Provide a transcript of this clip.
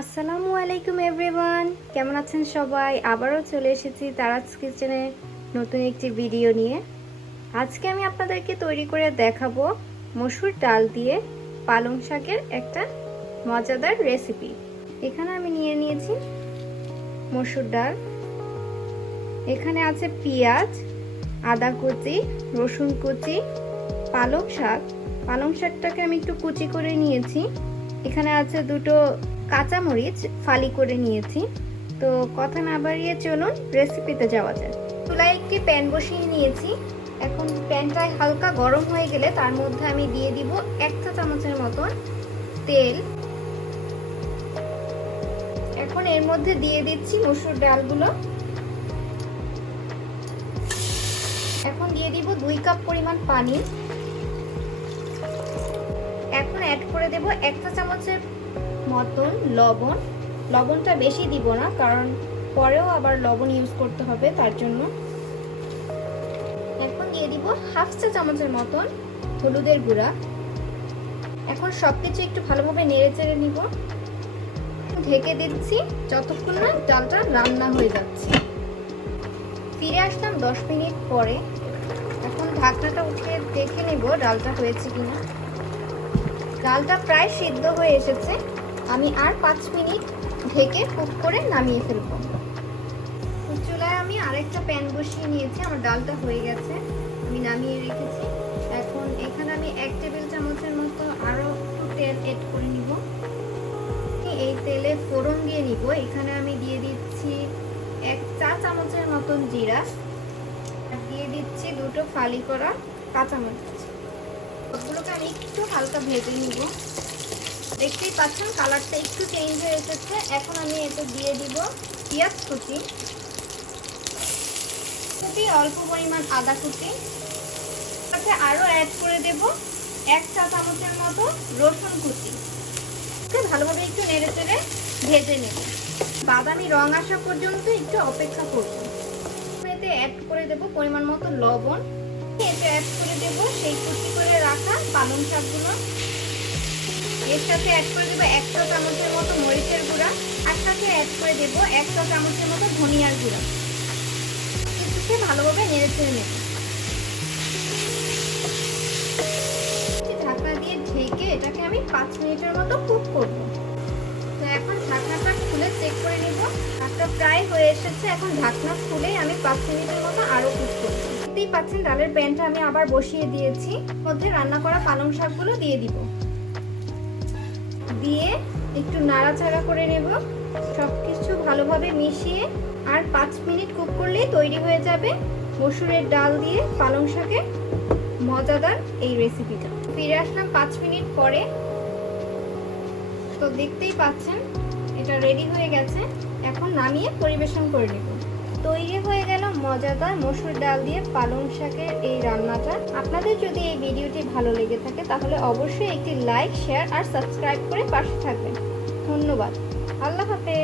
আসসালামু আলাইকুম এভরিওয়ান, কেমন আছেন সবাই? আবারও চলে এসেছি তারাজ কিচেনে নতুন একটি ভিডিও নিয়ে। আজকে আমি আপনাদেরকে তৈরি করে দেখাবো মসুর ডাল দিয়ে পালং শাকের একটা মজাদার রেসিপি। এখানে আমি নিয়ে নিয়েছি মসুর ডাল, এখানে আছে পেঁয়াজ, আদা কুচি, রসুন কুচি, পালং শাকটাকে আমি একটু কুচি করে নিয়েছি। এখানে আছে দুটো কাঁচামরিচ ফালি করে নিয়েছি। তো কথা না বাড়িয়ে চলুন রেসিপিতে যাওয়া যায়। চুলায় একটি প্যান বসিয়ে নিয়েছি। এখন প্যানটা হালকা গরম হয়ে গেলে তার মধ্যে আমি দিয়ে দিব 1 চা চামচের মতন তেল। এখন এর মধ্যে দিয়ে দিচ্ছি মসুর ডালগুলো। এখন দিয়ে দিব 2 কাপ পরিমাণ পানি। এখন অ্যাড করে দেব 1 চা চামচের মতন লবণ। লবণটা বেশি দিব না, কারণ পরেও আবার লবণ ইউজ করতে হবে, তার জন্য। এখন দিয়ে দিব 1/2 চা চামচের মতন হলুদের গুঁড়া। এখন সবকিছু একটু ভালোভাবে নেড়ে চেড়ে নিব। ঢেকে দিচ্ছি যতক্ষণ না ডালটা রান্না হয়ে যাচ্ছে। ফিরে আসলাম 10 মিনিট পরে। এখন ঢাকনাটা উঠিয়ে দেখে নেব ডালটা হয়েছে কিনা। ডালটা প্রায় সিদ্ধ হয়ে এসেছে। আমি আর 5 মিনিট ঢেকে কুক করে নামিয়ে ফেলব। চুলায় আমি আরেকটা প্যান বসিয়ে নিয়েছি। আমার ডালটা হয়ে গেছে, আমি নামিয়ে রেখেছি। এখন এখানে আমি 1 টেবিল চামচের মতো আরও একটু তেল এড করে নিব। এই তেলে ফোড়ন দিয়ে নিব। এখানে আমি দিয়ে দিচ্ছি 1 চা চামচের মতন জিরা, আর দিয়ে দিচ্ছি দুটো ফালি করা কাঁচামরিচ। সবগুলোকে আমি একটু হালকা ভেজে নিব। দেখতেই পাচ্ছেন কালারটা একটু চেঞ্জ হয়ে এসেছে। এখন আমি এতে দিয়ে দিব পেঁয়াজ কুচি, অল্প পরিমাণ আদা কুচি, সাথে আরও অ্যাড করে দেব 1 চা চামচের মতো রসুন কুচি। ভালোভাবে একটু নেড়ে চেড়ে ভেজে নেব। বাদামি রং আসা পর্যন্ত একটু অপেক্ষা করব। এতে অ্যাড করে দেব পরিমাণ মতো লবণ। এতে অ্যাড করে দেব সেই কুচি করে রাখা পালং শাকগুলো। এর সাথে অ্যাড করে দেব 1 চা চামচের মতো মরিচের গুঁড়া, আর সাথে অ্যাড করে দেব 1 চা চামচের মতো ধনিয়ার গুঁড়া। কিছুকে ভালোভাবে নেড়ে চেড়ে নেব। ঢাকনা দিয়ে ঢেকে এটাকে আমি 5 মিনিটের মতো কুক করব। তো এখন ঢাকনাটা খুলে চেক করে নিব। ভাতটা প্রায় হয়ে এসেছে। এখন ঢাকনা খুলে আমি 5 মিনিটের মতো আরো কুক করব। দেখতেই পাচ্ছেন ডালের প্যানটা আমি আবার বসিয়ে দিয়েছি। মধ্যে রান্না করা পালং শাকগুলো দিয়ে দিব। দিয়ে একটু নাড়াচাড়া করে নেব। সবকিছু ভালোভাবে মিশিয়ে আর 5 মিনিট কুক করলেই তৈরি হয়ে যাবে মসুরের ডাল দিয়ে পালং শাকের মজাদার এই রেসিপিটা। ফিরে আসলাম 5 মিনিট পরে। তো দেখতেই পাচ্ছেন এটা রেডি হয়ে গেছে। এখন নামিয়ে পরিবেশন করে নেব। তৈরি হয়ে গেল মজাদার মসুর ডাল দিয়ে পালং শাকের এই রান্নাটা। আপনাদের যদি এই ভিডিওটি ভালো লেগে থাকে তাহলে অবশ্যই একটি লাইক, শেয়ার আর সাবস্ক্রাইব করে পাশে থাকবেন। ধন্যবাদ। আল্লাহ হাফেজ।